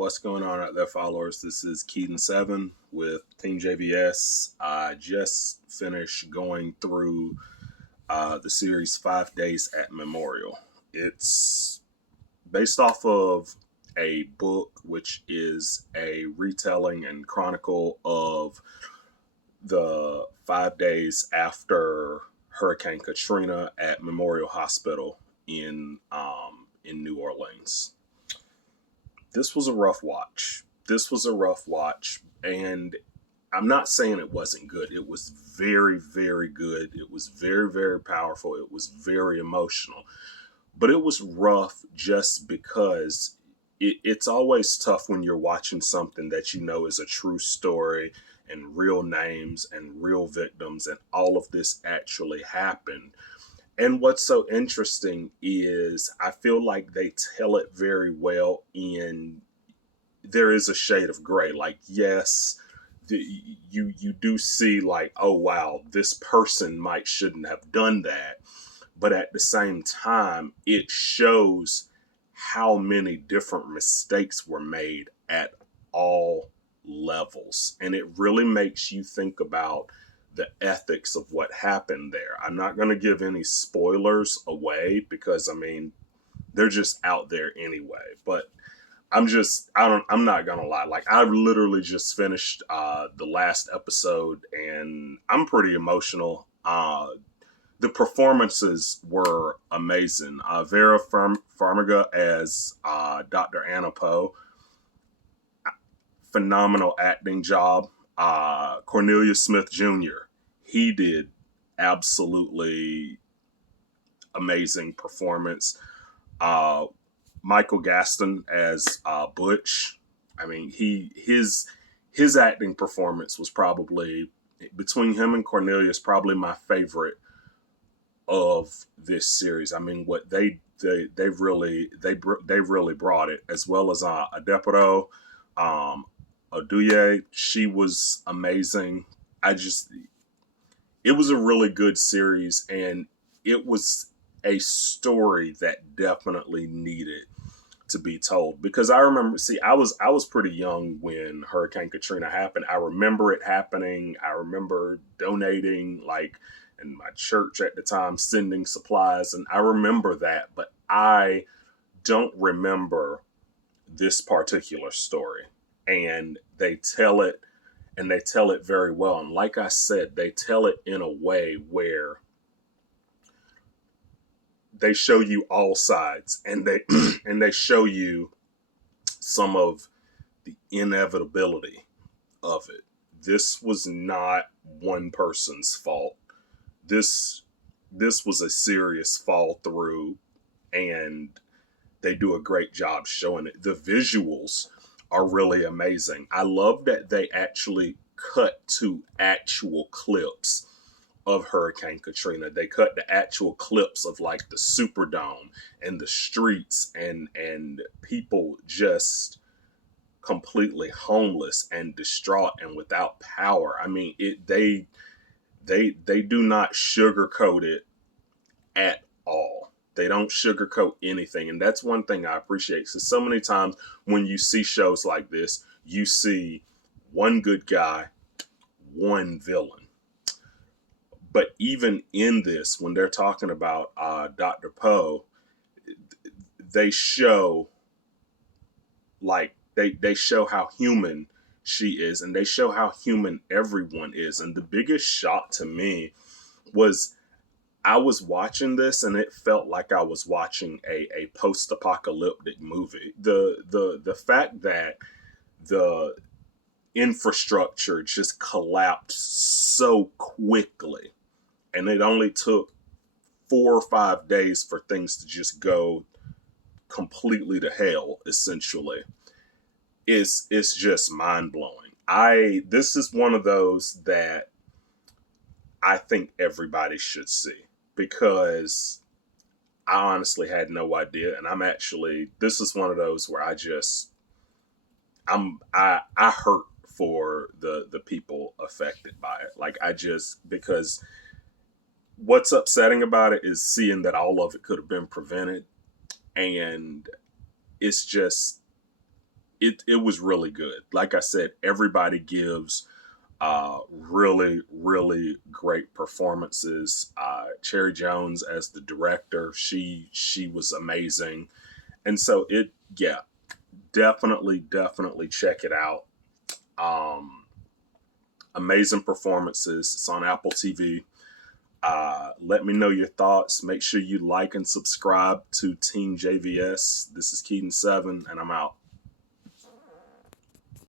What's going on out there, followers? This is Keaton7 with TeamJVS. I just finished going through the series 5 Days at Memorial. It's based off of a book, which is a retelling and chronicle of the 5 days after Hurricane Katrina at Memorial Hospital in New Orleans. This was a rough watch. And I'm not saying it wasn't good. It was very, very good. It was very, very powerful. It was very emotional. But it was rough just because it's always tough when you're watching something that you know is a true story and real names and real victims and all of this actually happened. And what's so interesting is I feel like they tell it very well there is a shade of gray. Like, yes, you do see like, oh, wow, this person shouldn't have done that. But at the same time, it shows how many different mistakes were made at all levels. And it really makes you think about the ethics of what happened there. I'm not going to give any spoilers away because, they're just out there anyway. But I'm not going to lie. Like, I literally just finished the last episode and I'm pretty emotional. The performances were amazing. Vera Farmiga as Dr. Anna Poe. Phenomenal acting job. Cornelius Smith Jr. He did absolutely amazing performance. Michael Gaston as Butch. His acting performance was probably, between him and Cornelius, probably my favorite of this series. What they really brought it, as well as Adepero, Oduye. She was amazing. It was a really good series, and it was a story that definitely needed to be told. Because I remember, I was pretty young when Hurricane Katrina happened. I remember it happening. I remember donating, in my church at the time, sending supplies, and I remember that. But I don't remember this particular story. And they tell it very well. And like I said, they tell it in a way where they show you all sides, and they show you some of the inevitability of it. This was not one person's fault. This was a serious fall through, and they do a great job showing it. The visuals are really amazing. I love that they actually cut to actual clips of Hurricane Katrina. They cut the actual clips of the Superdome and the streets and people just completely homeless and distraught and without power. They do not sugarcoat it at all. They don't sugarcoat anything. And that's one thing I appreciate. So many times when you see shows like this, you see one good guy, one villain. But even in this, when they're talking about Dr. Poe, they show they show how human she is, and they show how human everyone is. And the biggest shock to me was, I was watching this and it felt like I was watching a post-apocalyptic movie. The fact that the infrastructure just collapsed so quickly, and it only took 4 or 5 days for things to just go completely to hell, essentially, it's just mind-blowing. This is one of those that I think everybody should see, because I honestly had no idea. And this is one of those where I hurt for the people affected by it. Because what's upsetting about it is seeing that all of it could have been prevented. And it's just, it was really good. Like I said, everybody gives really, really great performances. Cherry Jones as the director, she was amazing. And so yeah, definitely check it out. Um, Amazing performances. It's on Apple TV. Let me know your thoughts. Make sure you like and subscribe to Team JVS. This is Keaton7, and I'm out.